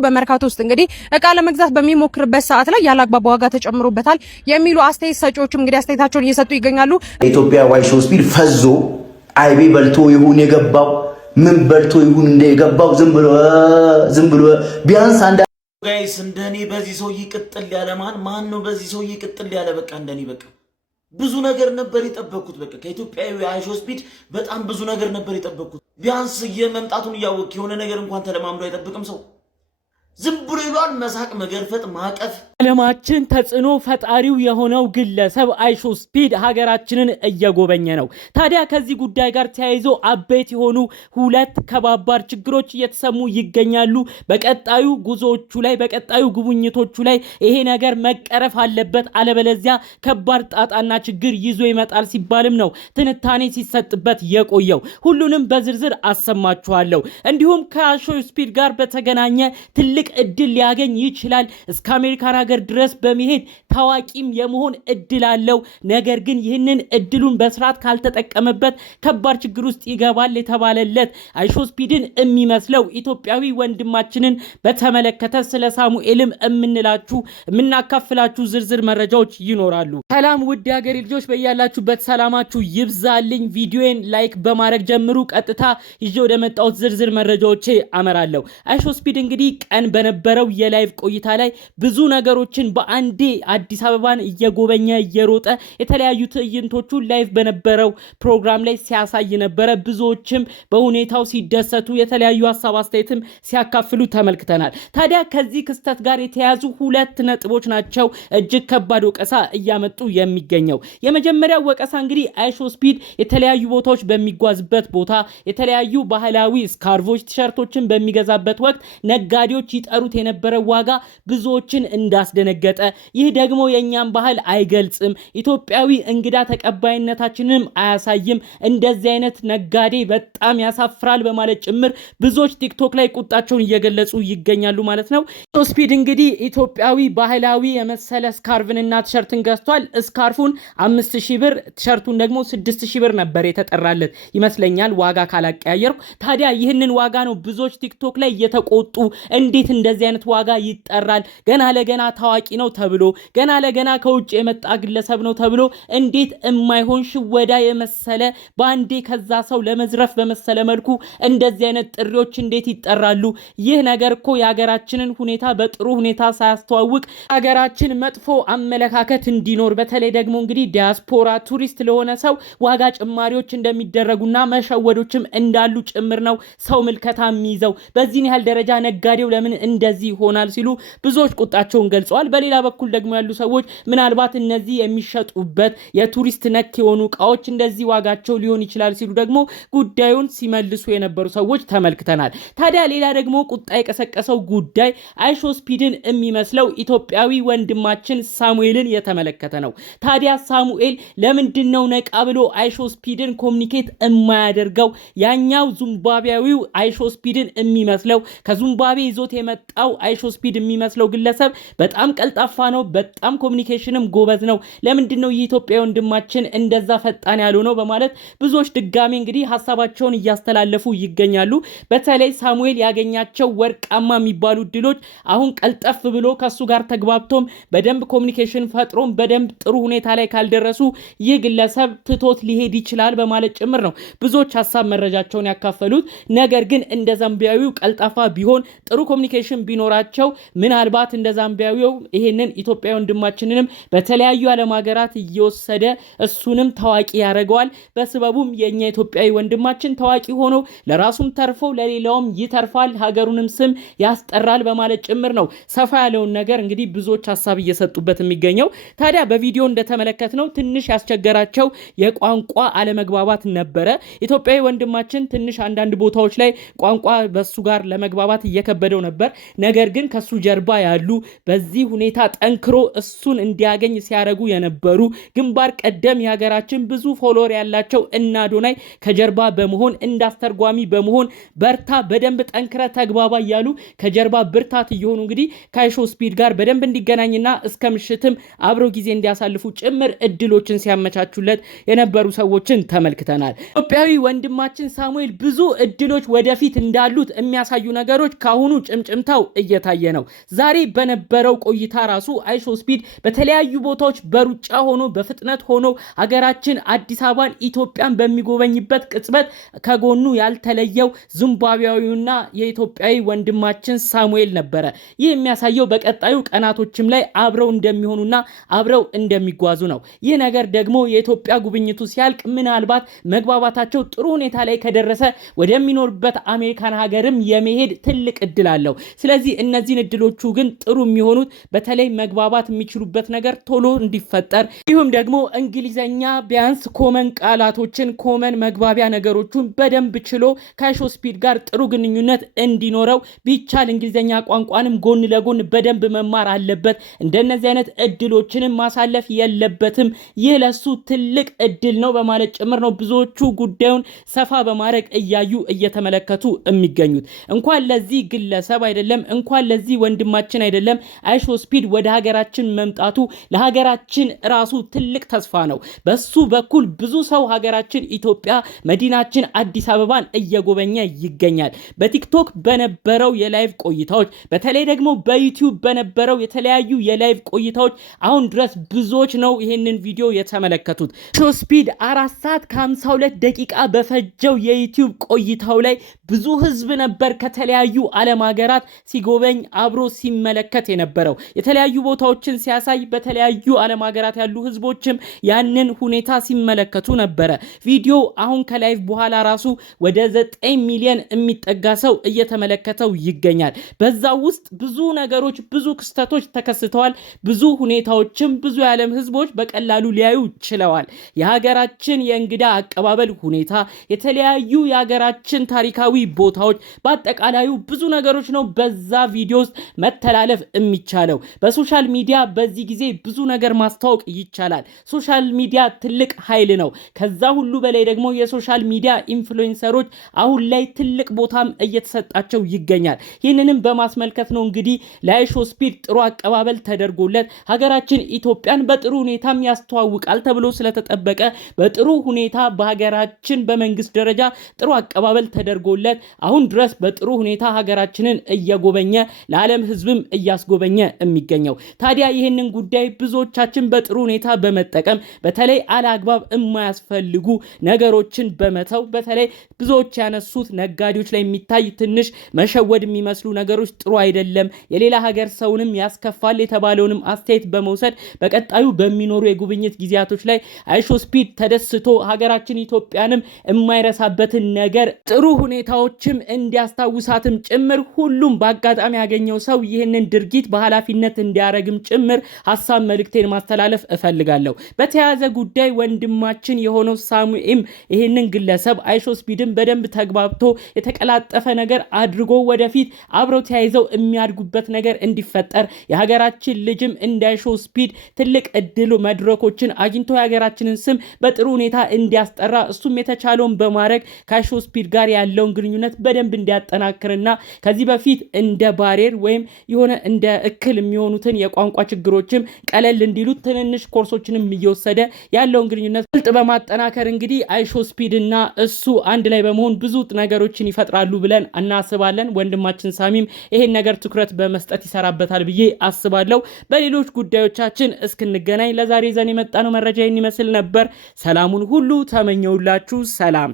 በመርካቶ ውስጥ እንግዲህ እቃ ለመግዛት በሚሞክርበት ሰዓት ላይ ያላግባብ ዋጋ ተጨምሮበታል የሚሉ አስተያየት ሰጪዎችም እንግዲህ አስተያየታቸውን እየሰጡ ይገኛሉ። ኢትዮጵያ ዋይሾ ስፒድ ፈዞ አይቤ በልቶ ይሁን የገባው ምን በልቶ ይሁን እንደገባው ዝም ብሎ ቢያንስ አንድ ጋይስ እንደኔ በዚህ ሰው ይቅጥል ያለ ማን ነው? በዚህ ሰው ይቅጥል ያለ በቃ እንደኔ በቃ ብዙ ነገር ነበር የጠበቁት። በቃ ከኢትዮጵያዊ ዋይሾ ስፒድ በጣም ብዙ ነገር ነበር የጠበቁት። ቢያንስ የመምጣቱን እያወቅ የሆነ ነገር እንኳን ተለማምዶ አይጠብቅም ሰው ዝም ብሎ ይሏል። መሳቅ፣ መገርፈጥ፣ ማቀፍ። ዓለማችን ተጽዕኖ ፈጣሪው የሆነው ግለሰብ ዋይሾ ስፒድ ሀገራችንን እየጎበኘ ነው። ታዲያ ከዚህ ጉዳይ ጋር ተያይዞ አበይት የሆኑ ሁለት ከባባድ ችግሮች እየተሰሙ ይገኛሉ። በቀጣዩ ጉዞዎቹ ላይ በቀጣዩ ጉብኝቶቹ ላይ ይሄ ነገር መቀረፍ አለበት፣ አለበለዚያ ከባድ ጣጣና ችግር ይዞ ይመጣል ሲባልም ነው ትንታኔ ሲሰጥበት የቆየው። ሁሉንም በዝርዝር አሰማችኋለሁ። እንዲሁም ከዋይሾ ስፒድ ጋር በተገናኘ ትልቅ እድል ሊያገኝ ይችላል። እስከ አሜሪካን ሀገር ድረስ በመሄድ ታዋቂም የመሆን እድል አለው። ነገር ግን ይህንን እድሉን በስርዓት ካልተጠቀመበት ከባድ ችግር ውስጥ ይገባል የተባለለት ዋይሾ ስፒድን የሚመስለው ኢትዮጵያዊ ወንድማችንን በተመለከተ ስለ ሳሙኤልም የምናካፍላችሁ ዝርዝር መረጃዎች ይኖራሉ። ሰላም ውድ ሀገሬ ልጆች፣ በያላችሁበት ሰላማችሁ ይብዛልኝ። ቪዲዮን ላይክ በማድረግ ጀምሩ። ቀጥታ ይዤ ወደ መጣሁት ዝርዝር መረጃዎቼ አመራለሁ። ዋይሾ ስፒድ እንግዲህ ቀን በነበረው የላይቭ ቆይታ ላይ ብዙ ነገሮችን በአንዴ አዲስ አበባን እየጎበኘ እየሮጠ የተለያዩ ትዕይንቶቹን ላይቭ በነበረው ፕሮግራም ላይ ሲያሳይ ነበረ። ብዙዎችም በሁኔታው ሲደሰቱ የተለያዩ ሐሳብ አስተያየትም ሲያካፍሉ ተመልክተናል። ታዲያ ከዚህ ክስተት ጋር የተያዙ ሁለት ነጥቦች ናቸው እጅግ ከባድ ወቀሳ እያመጡ የሚገኘው። የመጀመሪያው ወቀሳ እንግዲህ ዋይሾ ስፒድ የተለያዩ ቦታዎች በሚጓዝበት ቦታ የተለያዩ ባህላዊ ስካርቮች፣ ቲሸርቶችን በሚገዛበት ወቅት ነጋዴዎች ይጠሩት የነበረ ዋጋ ብዙዎችን እንዳስደነገጠ፣ ይህ ደግሞ የኛን ባህል አይገልጽም፣ ኢትዮጵያዊ እንግዳ ተቀባይነታችንንም አያሳይም፣ እንደዚህ አይነት ነጋዴ በጣም ያሳፍራል በማለት ጭምር ብዙዎች ቲክቶክ ላይ ቁጣቸውን እየገለጹ ይገኛሉ ማለት ነው። ዋይሾ ስፒድ እንግዲህ ኢትዮጵያዊ ባህላዊ የመሰለ ስካርቭንና ቲሸርትን ገዝቷል። ስካርፉን 5000 ብር፣ ቲሸርቱን ደግሞ 6000 ብር ነበር የተጠራለት ይመስለኛል ዋጋ ካላቀያየርኩ። ታዲያ ይህንን ዋጋ ነው ብዙዎች ቲክቶክ ላይ እየተቆጡ እንዴት እንደዚህ አይነት ዋጋ ይጠራል? ገና ለገና ታዋቂ ነው ተብሎ ገና ለገና ከውጭ የመጣ ግለሰብ ነው ተብሎ እንዴት የማይሆን ሽወዳ የመሰለ በአንዴ ከዛ ሰው ለመዝረፍ በመሰለ መልኩ እንደዚህ አይነት ጥሪዎች እንዴት ይጠራሉ? ይህ ነገር እኮ የሀገራችንን ሁኔታ በጥሩ ሁኔታ ሳያስተዋውቅ ሀገራችን መጥፎ አመለካከት እንዲኖር በተለይ ደግሞ እንግዲህ ዲያስፖራ ቱሪስት ለሆነ ሰው ዋጋ ጭማሪዎች እንደሚደረጉና መሸወዶችም እንዳሉ ጭምር ነው ሰው ምልከታ የሚይዘው። በዚህን ያህል ደረጃ ነጋዴው ለምን እንደዚህ ይሆናል ሲሉ ብዙዎች ቁጣቸውን ገልጸዋል። በሌላ በኩል ደግሞ ያሉ ሰዎች ምናልባት እነዚህ የሚሸጡበት የቱሪስት ነክ የሆኑ እቃዎች እንደዚህ ዋጋቸው ሊሆን ይችላል ሲሉ ደግሞ ጉዳዩን ሲመልሱ የነበሩ ሰዎች ተመልክተናል። ታዲያ ሌላ ደግሞ ቁጣ የቀሰቀሰው ጉዳይ ዋይሾ ስፒድን የሚመስለው ኢትዮጵያዊ ወንድማችን ሳሙኤልን የተመለከተ ነው። ታዲያ ሳሙኤል ለምንድነው ነቃ ብሎ ዋይሾ ስፒድን ኮሙኒኬት የማያደርገው? ያኛው ዚምባብዌያዊው ዋይሾ ስፒድን የሚመስለው ከዚምባብዌ ይዞት የመጣው ዋይሾ ስፒድ የሚመስለው ግለሰብ በጣም ቀልጣፋ ነው፣ በጣም ኮሙኒኬሽንም ጎበዝ ነው። ለምንድነው የኢትዮጵያ ወንድማችን እንደዛ ፈጣን ያለው ነው በማለት ብዙዎች ድጋሚ እንግዲህ ሐሳባቸውን እያስተላለፉ ይገኛሉ። በተለይ ሳሙኤል ያገኛቸው ወርቃማ የሚባሉ ድሎች አሁን ቀልጠፍ ብሎ ከሱ ጋር ተግባብቶም በደንብ ኮሙኒኬሽን ፈጥሮም በደንብ ጥሩ ሁኔታ ላይ ካልደረሱ ይህ ግለሰብ ትቶት ሊሄድ ይችላል በማለት ጭምር ነው ብዙዎች ሐሳብ መረጃቸውን ያካፈሉት። ነገር ግን እንደ ዛምቢያዊው ቀልጣፋ ቢሆን ጥሩ ኮሙኒኬሽን ቢኖራቸው ምናልባት እንደ ዛምቢያዊው ይሄንን ኢትዮጵያዊ ወንድማችንንም በተለያዩ ዓለም ሀገራት እየወሰደ እሱንም ታዋቂ ያደርገዋል። በስበቡም የኛ ኢትዮጵያዊ ወንድማችን ታዋቂ ሆኖ ለራሱም ተርፎ ለሌላውም ይተርፋል፣ ሀገሩንም ስም ያስጠራል በማለት ጭምር ነው ሰፋ ያለውን ነገር እንግዲህ ብዙዎች ሐሳብ እየሰጡበት የሚገኘው። ታዲያ በቪዲዮ እንደተመለከትነው ትንሽ ያስቸገራቸው የቋንቋ አለመግባባት ነበረ። ኢትዮጵያዊ ወንድማችን ትንሽ አንዳንድ ቦታዎች ላይ ቋንቋ በሱ ጋር ለመግባባት እየከበደው ነበር። ነገር ግን ከሱ ጀርባ ያሉ በዛ በዚህ ሁኔታ ጠንክሮ እሱን እንዲያገኝ ሲያረጉ የነበሩ ግንባር ቀደም የሀገራችን ብዙ ፎሎወር ያላቸው እና አዶናይ ከጀርባ በመሆን እንዳስተርጓሚ በመሆን በርታ በደንብ ጠንክረ ተግባባ እያሉ ከጀርባ ብርታት እየሆኑ እንግዲህ ከአይሾ ስፒድ ጋር በደንብ እንዲገናኝና እስከ ምሽትም አብረው ጊዜ እንዲያሳልፉ ጭምር እድሎችን ሲያመቻቹለት የነበሩ ሰዎችን ተመልክተናል። ኢትዮጵያዊ ወንድማችን ሳሙኤል ብዙ እድሎች ወደፊት እንዳሉት የሚያሳዩ ነገሮች ካሁኑ ጭምጭምታው እየታየ ነው። ዛሬ በነበረው ቆይታ ራሱ አይሾ ስፒድ በተለያዩ ቦታዎች በሩጫ ሆኖ በፍጥነት ሆኖ ሀገራችን አዲስ አበባን ኢትዮጵያን በሚጎበኝበት ቅጽበት ከጎኑ ያልተለየው ዚምባብዌያዊውና የኢትዮጵያዊ ወንድማችን ሳሙኤል ነበረ። ይህ የሚያሳየው በቀጣዩ ቀናቶችም ላይ አብረው እንደሚሆኑና አብረው እንደሚጓዙ ነው። ይህ ነገር ደግሞ የኢትዮጵያ ጉብኝቱ ሲያልቅ ምናልባት መግባባታቸው ጥሩ ሁኔታ ላይ ከደረሰ ወደሚኖርበት አሜሪካን ሀገርም የመሄድ ትልቅ እድል አለው። ስለዚህ እነዚህን እድሎቹ ግን ጥሩ የሚሆኑት በተለይ መግባባት የሚችሉበት ነገር ቶሎ እንዲፈጠር ይሁም ደግሞ እንግሊዘኛ ቢያንስ ኮመን ቃላቶችን ኮመን መግባቢያ ነገሮችን በደንብ ችሎ ከአይሾ ስፒድ ጋር ጥሩ ግንኙነት እንዲኖረው ቢቻል እንግሊዘኛ ቋንቋንም ጎን ለጎን በደንብ መማር አለበት። እንደነዚህ አይነት እድሎችንም ማሳለፍ የለበትም። ይህ ለሱ ትልቅ እድል ነው በማለት ጭምር ነው ብዙዎቹ ጉዳዩን ሰፋ በማድረግ እያዩ እየተመለከቱ የሚገኙት። እንኳን ለዚህ ግለሰብ አይደለም እንኳን ለዚህ ወንድማችን አይደለም አይሾ ስፒድ ወደ ሀገራችን መምጣቱ ለሀገራችን ራሱ ትልቅ ተስፋ ነው። በሱ በኩል ብዙ ሰው ሀገራችን ኢትዮጵያ መዲናችን አዲስ አበባን እየጎበኘ ይገኛል። በቲክቶክ በነበረው የላይቭ ቆይታዎች በተለይ ደግሞ በዩቲዩብ በነበረው የተለያዩ የላይቭ ቆይታዎች አሁን ድረስ ብዙዎች ነው ይሄንን ቪዲዮ የተመለከቱት። አይሾ ስፒድ 4 ሰዓት ከ52 ደቂቃ በፈጀው የዩቲዩብ ቆይታው ላይ ብዙ ህዝብ ነበር ከተለያዩ ዓለም ሀገራት ሲጎበኝ አብሮ ሲመለከት የነበረው። የተለያዩ ቦታዎችን ሲያሳይ በተለያዩ ዓለም ሀገራት ያሉ ህዝቦችም ያንን ሁኔታ ሲመለከቱ ነበረ። ቪዲዮ አሁን ከላይቭ በኋላ ራሱ ወደ 9 ሚሊዮን የሚጠጋ ሰው እየተመለከተው ይገኛል። በዛው ውስጥ ብዙ ነገሮች ብዙ ክስተቶች ተከስተዋል። ብዙ ሁኔታዎችም ብዙ የዓለም ህዝቦች በቀላሉ ሊያዩ ችለዋል። የሀገራችን የእንግዳ አቀባበል ሁኔታ፣ የተለያዩ የሀገራችን ታሪካዊ ቦታዎች፣ በአጠቃላዩ ብዙ ነገሮች ነው በዛ ቪዲዮ ውስጥ መተላለፍ የሚቻለው። በሶሻል ሚዲያ በዚህ ጊዜ ብዙ ነገር ማስተዋወቅ ይቻላል። ሶሻል ሚዲያ ትልቅ ኃይል ነው። ከዛ ሁሉ በላይ ደግሞ የሶሻል ሚዲያ ኢንፍሉዌንሰሮች አሁን ላይ ትልቅ ቦታም እየተሰጣቸው ይገኛል። ይህንንም በማስመልከት ነው እንግዲህ ለአይሾ ስፒድ ጥሩ አቀባበል ተደርጎለት ሀገራችን ኢትዮጵያን በጥሩ ሁኔታም ያስተዋውቃል ተብሎ ስለተጠበቀ በጥሩ ሁኔታ በሀገራችን በመንግስት ደረጃ ጥሩ አቀባበል ተደርጎለት አሁን ድረስ በጥሩ ሁኔታ ሀገራችንን እየጎበኘ ለዓለም ህዝብም እያስጎበኘ የሚገኘው። ታዲያ ይህንን ጉዳይ ብዙዎቻችን በጥሩ ሁኔታ በመጠቀም በተለይ አላግባብ የማያስፈልጉ ነገሮችን በመተው በተለይ ብዙዎች ያነሱት ነጋዴዎች ላይ የሚታይ ትንሽ መሸወድ የሚመስሉ ነገሮች ጥሩ አይደለም፣ የሌላ ሀገር ሰውንም ያስከፋል የተባለውንም አስተያየት በመውሰድ በቀጣዩ በሚኖሩ የጉብኝት ጊዜያቶች ላይ አይሾ ስፒድ ተደስቶ ሀገራችን ኢትዮጵያንም የማይረሳበትን ነገር ጥሩ ሁኔታዎችም እንዲያስታውሳትም ጭምር ሁሉም በአጋጣሚ ያገኘው ሰው ይህንን ድርጊት በኃላፊነት እንዲያረግም ጭምር ሐሳብ መልእክቴን ማስተላለፍ እፈልጋለሁ። በተያያዘ ጉዳይ ወንድማችን የሆነው ሳሙኤም ይህንን ግለሰብ አይሾ ስፒድን በደንብ ተግባብቶ የተቀላጠፈ ነገር አድርጎ ወደፊት አብረው ተያይዘው የሚያድጉበት ነገር እንዲፈጠር የሀገራችን ልጅም እንደ አይሾ ስፒድ ትልቅ እድሉ መድረኮችን አግኝቶ የሀገራችንን ስም በጥሩ ሁኔታ እንዲያስጠራ እሱም የተቻለውን በማድረግ ከአይሾ ስፒድ ጋር ያለውን ግንኙነት በደንብ እንዲያጠናክርና ከዚህ በፊት እንደ ባሬር ወይም የሆነ እንደ እክል የሚሆኑትን የቋንቋ ችግሮችም ቀለል እንዲሉ ትንንሽ ኮርሶችንም እየወሰደ ያለውን ግንኙነት ጥልጥ በማጠናከር እንግዲህ አይሾ ስፒድ እና እሱ አንድ ላይ በመሆን ብዙ ነገሮችን ይፈጥራሉ ብለን እናስባለን። ወንድማችን ሳሚም ይሄን ነገር ትኩረት በመስጠት ይሰራበታል ብዬ አስባለሁ። በሌሎች ጉዳዮቻችን እስክንገናኝ ለዛሬ ዘን የመጣነው መረጃ ይመስል ነበር። ሰላሙን ሁሉ ተመኘውላችሁ። ሰላም